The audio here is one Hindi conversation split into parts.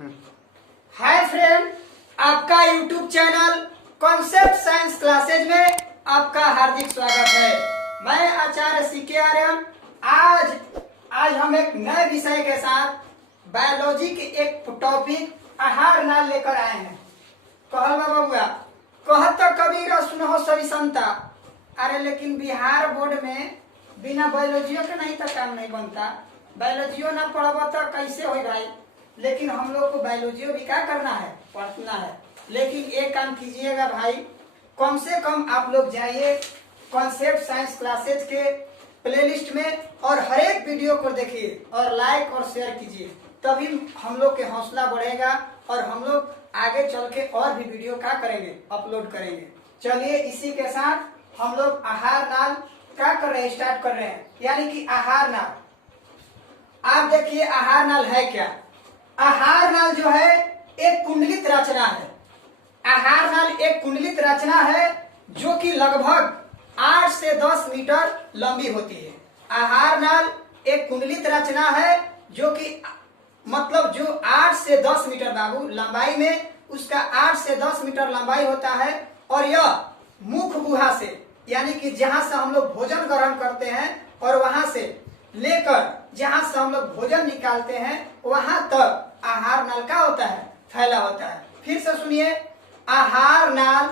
हाय फ्रेंड, आपका YouTube channel concept science classes में आपका हार्दिक स्वागत है। मैं आचार्य सीके आर्यन। आज हम एक नए विषय के साथ बायोलॉजी के एक टॉपिक आहार नाल लेकर आए हैं। कहल बाबा कहत तो कबीर सुनहो सभी संता। अरे लेकिन बिहार बोर्ड में बिना बायोलॉजियों के नहीं तो काम नहीं बनता। बायोलॉजियो ना पढ़बो तो कैसे हो भाई। लेकिन हम लोग को बायोलॉजियो भी क्या करना है, पढ़ना है। लेकिन एक काम कीजिएगा भाई, कम से कम आप लोग जाइए कॉन्सेप्ट साइंस क्लासेज के प्लेलिस्ट में और हर एक वीडियो को देखिए और लाइक और शेयर कीजिए, तभी हम लोग के हौसला बढ़ेगा और हम लोग आगे चल के और भी वीडियो क्या करेंगे, अपलोड करेंगे। चलिए इसी के साथ हम लोग आहार नाल क्या कर रहे हैं, स्टार्ट कर रहे हैं। यानी कि आहार नाल, आप देखिए आहार नाल है क्या। आहार नाल जो है एक कुंडलित रचना है। आहार नाल एक कुंडलित रचना है जो कि लगभग 8 से 10 मीटर लंबी होती है। आहार नाल एक कुंडलित रचना है जो कि मतलब जो 8 से 10 मीटर बाबू लंबाई में, उसका 8 से 10 मीटर लंबाई होता है। और यह मुख गुहा से, यानी कि जहां से हम लोग भोजन ग्रहण करते हैं और वहां से लेकर जहां से हम लोग भोजन निकालते हैं वहां तक आहार नाल का होता है, फैला होता है। फिर से सुनिए, आहार नाल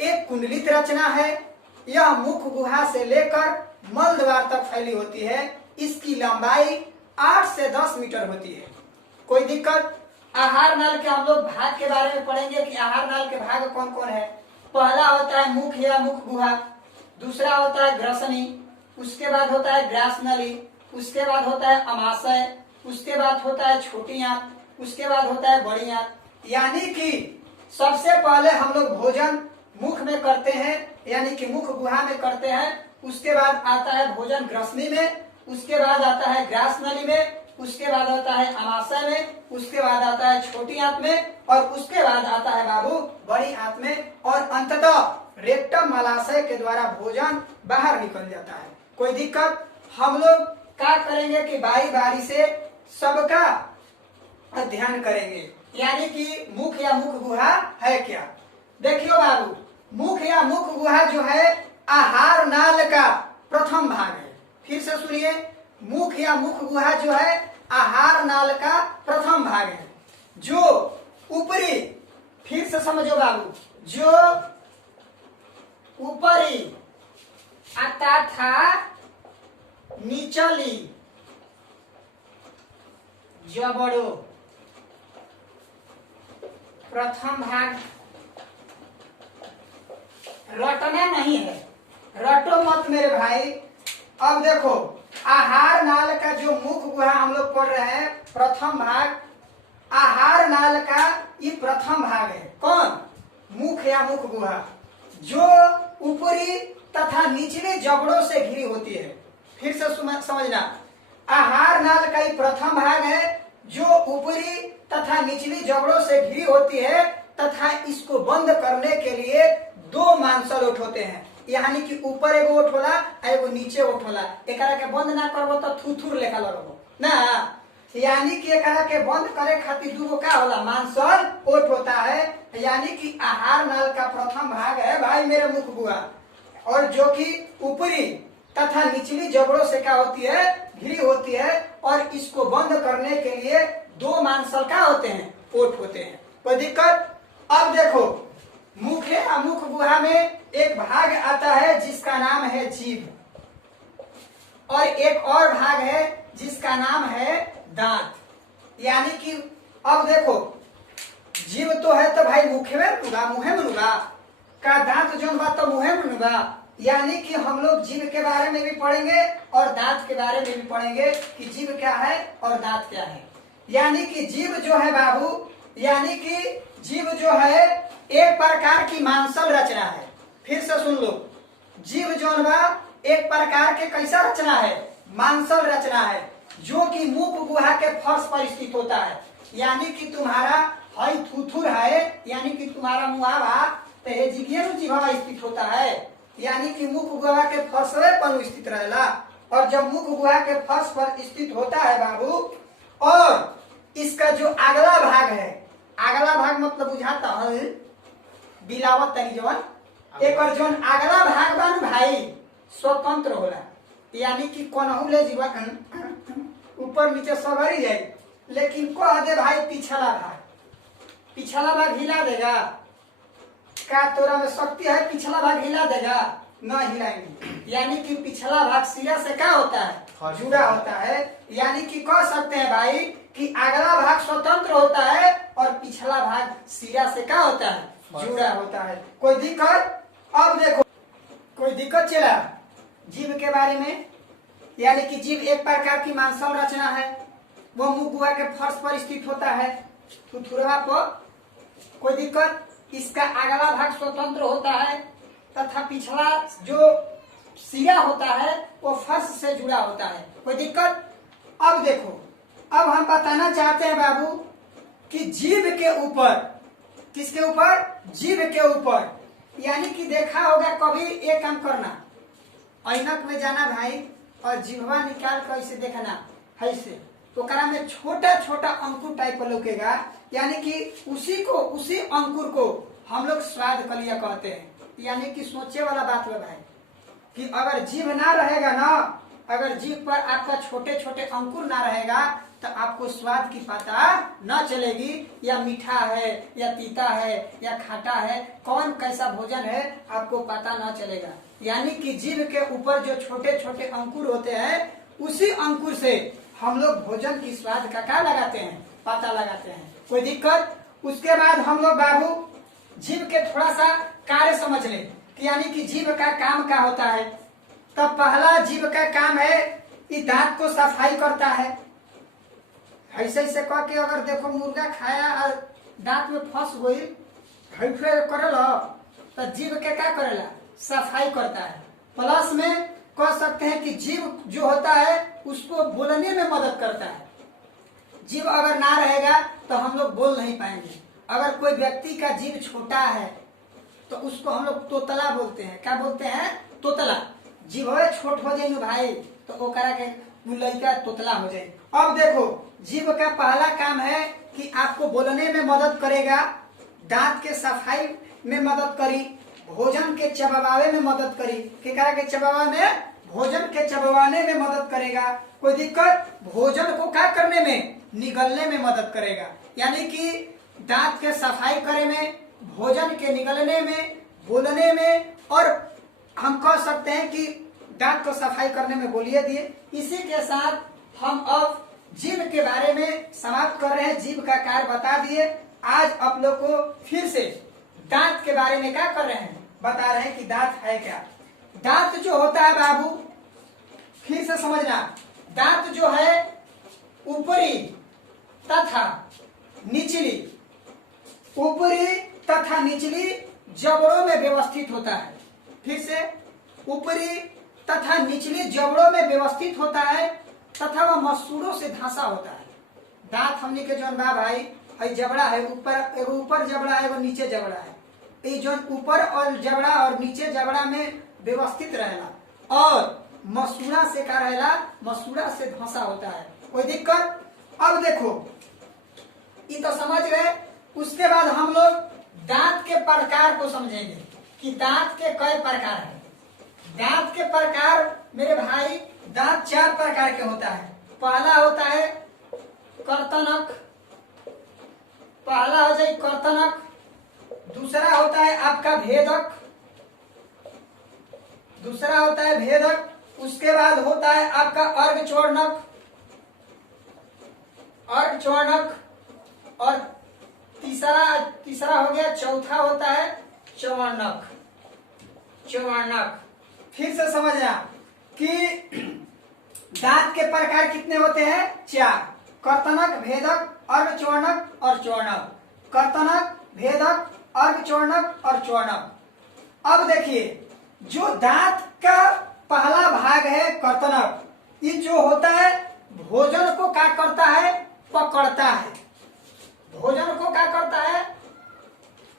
एक कुंडलित रचना है। यह मुख गुहा से लेकर मल द्वार तक फैली होती है। इसकी लंबाई 8 से 10 मीटर होती है। कोई दिक्कत? आहार नाल के हम लोग भाग के बारे में पढ़ेंगे कि आहार नाल के भाग कौन कौन है। पहला होता है मुख या मुख गुहा, दूसरा होता है ग्रसनी, उसके बाद होता है ग्रास नली, उसके बाद होता है अमाशय, उसके बाद होता है छोटी आंत, उसके बाद होता है बड़ी आंत। यानी कि सबसे पहले हम लोग भोजन मुख में करते हैं, यानी कि मुख गुहा में करते हैं। उसके बाद आता है भोजन ग्रसनी में, उसके बाद आता है ग्रास नली में, उसके बाद आता है अमाशय में, उसके बाद आता है छोटी आंत में और उसके बाद आता है बाबू बड़ी आंत में। और अंततः रेक्टम मलाशय के द्वारा भोजन बाहर निकल जाता है। कोई दिक्कत? हम लोग क्या करेंगे कि बारी बारी से सबका अध्ययन करेंगे। यानी कि मुख या मुख गुहा है क्या। देखियो बाबू, मुख या मुख गुहा जो है आहार नाल का प्रथम भाग है। फिर से सुनिए, मुख या मुख गुहा जो है आहार नाल का प्रथम भाग है। जो ऊपरी, फिर से समझो बाबू, जो ऊपरी तथा निचली जबड़ों, प्रथम भाग रटना नहीं है, रटो मत मेरे भाई। अब देखो, आहार नाल का जो मुख गुहा हम लोग पढ़ रहे हैं, प्रथम भाग आहार नाल का ये प्रथम भाग है। कौन? मुख या मुख गुहा, जो ऊपरी तथा निचले जबड़ों से घिरी होती है। फिर से समझना, आहार नाल का ये प्रथम भाग है जो ऊपरी तथा निचली जबड़ों से घिरी होती है तथा इसको बंद करने के लिए 2 मांसल ओठ होते हैं। यानी कि ऊपर एगो ओठ होला, एगो नीचे ओठ होला। एकरा के बंद ना करबो तो थुथुर लेखा लगबो ना। यानी कि एकरा के बंद करे खातिर 2 का होला, मांसल ओठ होता है। यानी कि आहार नाल का प्रथम भाग है भाई मेरे मुख गुहा, और जो कि ऊपरी तथा निचली जबड़ों से क्या होती है, घिरी होती है। और इसको बंद करने के लिए 2 मांसल का होते हैं, ओठ होते हैं। कोई दिक्कत? अब देखो, मुख या मुख गुहा में एक भाग आता है जिसका नाम है जीभ, और एक और भाग है जिसका नाम है दांत। यानी कि अब देखो, जीभ तो है तो भाई मुखे में नुगा, मुहे में नुगा का, दांत जो बात तो मुहे में नुगा। यानी कि हम लोग जीभ के बारे में भी पढ़ेंगे और दांत के बारे में भी पढ़ेंगे कि जीभ क्या है और दांत क्या है। यानी कि जीभ जो है बाबू, यानी कि जीभ जो है एक प्रकार की मांसल रचना है। फिर से सुन लो, जीभ जो बा एक प्रकार के कैसा रचना है, मांसल रचना है, जो कि मुख गुहा के फर्श पर स्थित होता है। यानी कि तुम्हारा हई थुथुर है, यानी कि तुम्हारा मुहावा तो जीभा स्थित होता है। यानी कि मुख गुहा के फर्श पर स्थित रहेला। और जब मुख गुहा के फर्श पर स्थित होता है बाबू, और इसका जो अगला भाग है, अगला भाग मतलब बुझाता है बिलावत तनी जवन, एक और जवन अगला भाग बन भाई स्वतंत्र होला, यानी कि कोनहु ले जीवन ऊपर नीचे सगरी जाए, लेकिन कह दे भाई पिछला भाग, पिछला भाग हिला देगा का? तोरा में शक्ति है पिछला भाग हिला देगा? न हिलाएंगे। यानी कि पिछला भाग सिरा से क्या होता है? जुड़ा होता है। यानी कि कह सकते हैं भाई कि अगला भाग स्वतंत्र होता है और पिछला भाग सिरा से क्या होता है? जुड़ा होता है। कोई दिक्कत? अब देखो कोई दिक्कत चला जीव के बारे में, यानी कि जीव एक प्रकार की मांसल रचना है, वो मुंह गुहा के फर्श पर स्थित होता है थुथुरवा पर। कोई दिक्कत? इसका अगला भाग स्वतंत्र होता है तथा पिछला जो सिरा होता है वो फर्श से जुड़ा होता है। कोई दिक्कत? अब देखो, अब हम बताना चाहते हैं बाबू कि जीव के ऊपर, किसके ऊपर? जीव के ऊपर। यानी कि देखा होगा कभी एक काम करना, ऐनक में जाना भाई और जिह्वा निकाल कर इसे देखना ऐसे, तो करा में छोटा छोटा अंकुर टाइप का लौकेगा, यानी कि उसी अंकुर को हम लोग स्वाद कलिया कहते हैं। यानी कि सोचे वाला बात है भाई कि अगर जीभ ना रहेगा ना, अगर जीभ पर आपका छोटे छोटे अंकुर ना रहेगा तो आपको स्वाद की पता न चलेगी, या मीठा है या तीता है या खाटा है, कौन कैसा भोजन है आपको पता न चलेगा। यानी कि जीभ के ऊपर जो छोटे छोटे अंकुर होते हैं, उसी अंकुर से हम लोग भोजन की स्वाद का क्या लगाते हैं? पता लगाते हैं। कोई दिक्कत? उसके बाद हम लोग बाबू जीभ के थोड़ा सा कार्य समझ ले कि यानी कि जीभ का काम क्या होता है। तब पहला जीभ का काम है कि दांत को सफाई करता है। ऐसे ऐसे कह के अगर देखो मुर्गा खाया और दांत में फंस गई करेला तो जीभ के क्या करेला? सफाई करता है। प्लस में कह सकते हैं कि जीभ जो होता है उसको बोलने में मदद करता है। जीभ अगर ना रहेगा तो हम लोग बोल नहीं पाएंगे। अगर कोई व्यक्ति का जीभ छोटा है तो उसको हम लोग तोतला बोलते हैं। क्या बोलते हैं? तोतला। जीभ छोट हो जाए भाई तो ओकरा के लड़का तोतला हो जाए। अब देखो जीभ का पहला काम है कि आपको बोलने में मदद करेगा, दांत के सफाई में मदद करी, भोजन के चबावे में मदद करी। क्या के चबावा में? भोजन के चबाने में मदद करेगा। कोई दिक्कत? भोजन को क्या करने में? निगलने में मदद करेगा। यानी कि दांत के सफाई करे में, भोजन के निगलने में, बोलने में, और हम कह सकते हैं कि दांत को सफाई करने में बोलिए दिए। इसी के साथ हम अब जीभ के बारे में समाप्त कर रहे हैं। जीभ का कार्य बता दिए। आज आप लोग को फिर से दांत के बारे में क्या कर रहे हैं? बता रहे हैं कि दांत है क्या। दांत जो होता है बाबू, फिर से समझना, दांत जो है ऊपरी तथा निचली, ऊपरी तथा निचली जबड़ों में व्यवस्थित होता है। फिर से, ऊपरी तथा निचली जबड़ों में व्यवस्थित होता है तथा वह मसूड़ों से धंसा होता है। दांत हमने के जौन बा भाई, जबड़ा है ऊपर, एगो ऊपर जबड़ा है, एगो नीचे जबड़ा है। ये जो ऊपर और जबड़ा और नीचे जबड़ा में व्यवस्थित रहेला और मसूड़ा से क्या रहेला? मसूड़ा से धंसा होता है। कोई दिक्कत? अब देखो ये तो समझ गए। उसके बाद हम लोग दांत के प्रकार को समझेंगे कि दांत के कई प्रकार हैं। दांत के प्रकार मेरे भाई, दांत 4 प्रकार के होता है। पहला होता है कर्तनक, पहला हो जाए कर्तनक। दूसरा होता है आपका भेदक, दूसरा होता है भेदक। उसके बाद होता है आपका अर्धचोर्णक, अर्धचोर्णक। और तीसरा हो गया, चौथा होता है चवर्णक, चवर्णक। फिर से समझना कि दांत के प्रकार कितने होते हैं? 4। कर्तनक, भेदक, अर्धचोर्णक और चोर्णक। कर्तनक, भेदक, अर्धचोर्णक और चोर्णक। अब देखिए, जो दांत का पहला भाग है कर्तनक, ये जो होता है भोजन को क्या करता है? पकड़ता है। भोजन को क्या करता है?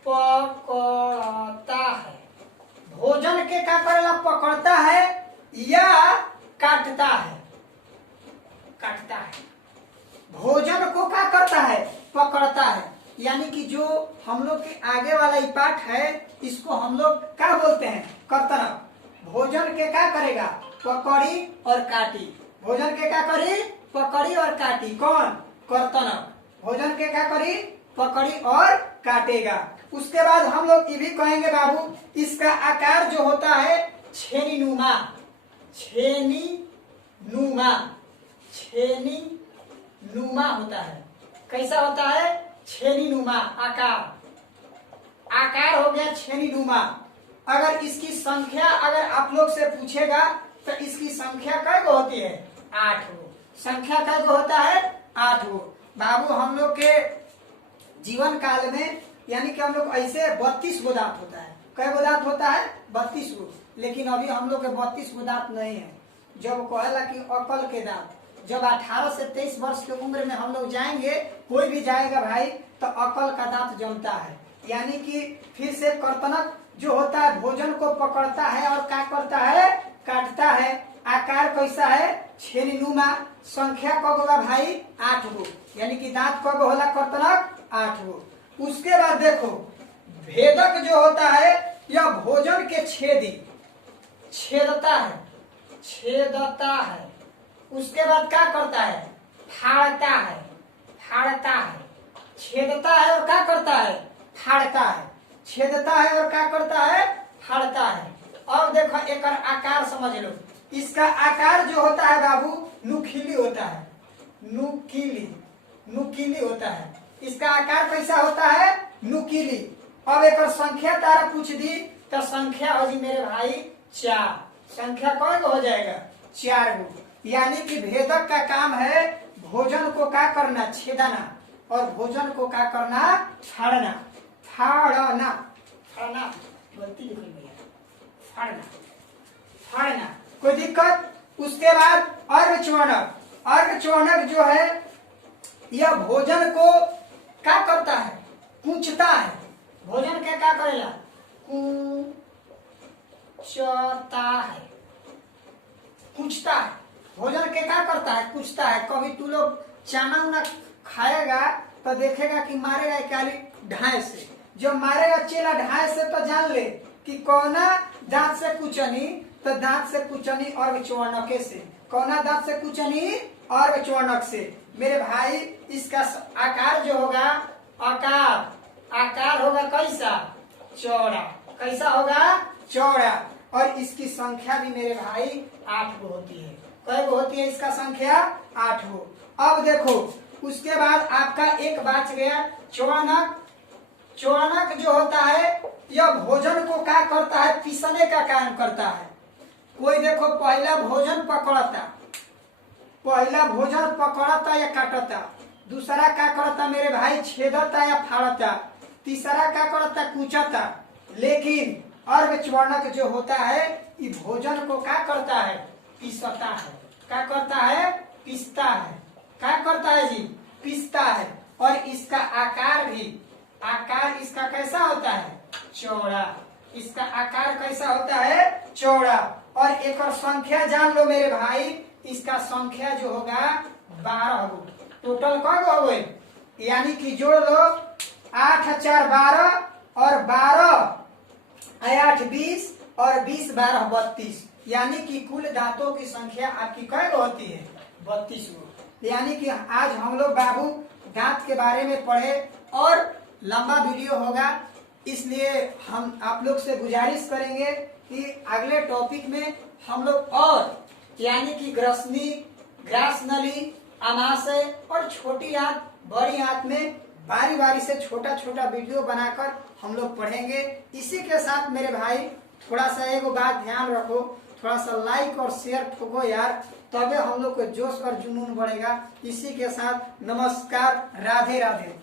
पकड़ता है। भोजन के क्या करेला? पकड़ता है या काटता है? काटता है। भोजन को क्या करता यानी कि जो हम लोग के आगे वाला ये पार्ट है इसको हम लोग क्या बोलते हैं, कर्तनक। भोजन के क्या करेगा, पकड़ी और काटी। भोजन के क्या करी, पकड़ी और काटी। कौन, कर्तनक। भोजन के क्या करी, पकड़ी और काटेगा। उसके बाद हम लोग ये भी कहेंगे बाबू, इसका आकार जो होता है छेनी नुमा। छेनी नुमा, छेनी नुमा होता है। कैसा होता है, छेनी नुमा आकार। आकार हो गया छेनी नुमा। अगर इसकी संख्या अगर आप लोग से पूछेगा तो इसकी संख्या कै गो होती है, 8 गो। संख्या कै गो होता है, 8 गो। बाबू हम लोग के जीवन काल में यानी कि हम लोग ऐसे 32 गो दांत होता है। कै गो दांत होता है, 32 गो। लेकिन अभी हम लोग के 32 गो दांत नहीं है। जब कहेला कि अकल के दांत, जब 18 से 23 वर्ष की उम्र में हम लोग जाएंगे, कोई भी जाएगा भाई, तो अकल का दांत जमता है। यानी कि फिर से कर्तनक जो होता है भोजन को पकड़ता है और क्या करता है, काटता है। आकार कैसा है, छेनीनुमा। संख्या कब होगा भाई, 8 गो। यानी कि दांत कब होला कर्तनक, 8 गो। उसके बाद देखो भेदक जो होता है यह भोजन के छेदी, छेदता है, छेदता है। उसके बाद क्या करता है, फाड़ता है, फाड़ता है। छेदता है और क्या करता है, फाड़ता है। छेदता है और क्या करता है, फाड़ता है। अब देखो एक आकार समझ लो। इसका आकार जो होता है बाबू नुकीली होता है, नुकीली, नुकीली होता है। इसका आकार कैसा होता है, नुकीली। अब एक संख्या तारा पूछ दी तो संख्या हो जी मेरे भाई 4। संख्या कौन हो जाएगा, 4 गो। यानी कि भेदक का काम है भोजन को क्या करना, छेदना, और भोजन को क्या करना, फाड़ना। फाड़ना, फाड़ना, गलती लिखी भैया, फाड़ना, फाड़ना, कोई दिक्कत। उसके बाद अर्धचूर्णक। अर्धचूर्णक जो है यह भोजन को क्या करता है, कूचता है। भोजन के क्या करेला, कूचता है, कूचता है। भोजन के क्या करता है, कूचता है। कभी तू लोग चना उना खाएगा तो देखेगा कि मारेगा क्या, ढाई से। जो मारेगा चेला ढाई से तो जान ले कि कौना दांत से कुचनी, तो दांत से कुचनी और चौनके से। कौना दांत से कुचनी और चौनक से। मेरे भाई इसका आकार जो होगा, आकार, आकार होगा कैसा, चौड़ा। कैसा होगा, चौड़ा। और इसकी संख्या भी मेरे भाई 8 गो होती है। कै गो होती है इसका संख्या, 8 गो। अब देखो उसके बाद आपका एक बच गया चौनक। चौनक जो होता है यह भोजन को क्या करता है, पीसने का काम करता है। कोई देखो पहला भोजन पकड़ता, पहला भोजन पकड़ता या काटता। दूसरा क्या करता मेरे भाई, छेदता या फाड़ता। तीसरा क्या करता, कूचता। लेकिन अर्धचूर्णक जो होता है ये भोजन को क्या करता है, पीसता है। क्या करता है, पीसता है। क्या करता है जी, पीसता है। और इसका आकार भी, आकार इसका कैसा होता है, चौड़ा। इसका आकार कैसा होता है, चौड़ा। और एक और संख्या जान लो मेरे भाई, इसका संख्या जो होगा 12 गो। टोटल कौन हो गए, यानी कि जोड़ लो 8 4 12 और 12 8 20 और 20 12 32। यानी कि कुल दांतों की संख्या आपकी कै गो होती है, 32 गो। यानी कि आज हम लोग बाबू दांत के बारे में पढ़े और लंबा वीडियो होगा, इसलिए हम आप लोग से गुजारिश करेंगे कि अगले टॉपिक में हम लोग और यानी कि ग्रसनी, ग्रासनली, अमाशय और छोटी आंत, बड़ी आंत में बारी बारी से छोटा छोटा वीडियो बनाकर हम लोग पढ़ेंगे। इसी के साथ मेरे भाई थोड़ा सा एक बात ध्यान रखो, थोड़ा सा लाइक और शेयर ठोको यार, तबे हम लोग को जोश और जुनून बढ़ेगा। इसी के साथ नमस्कार, राधे राधे।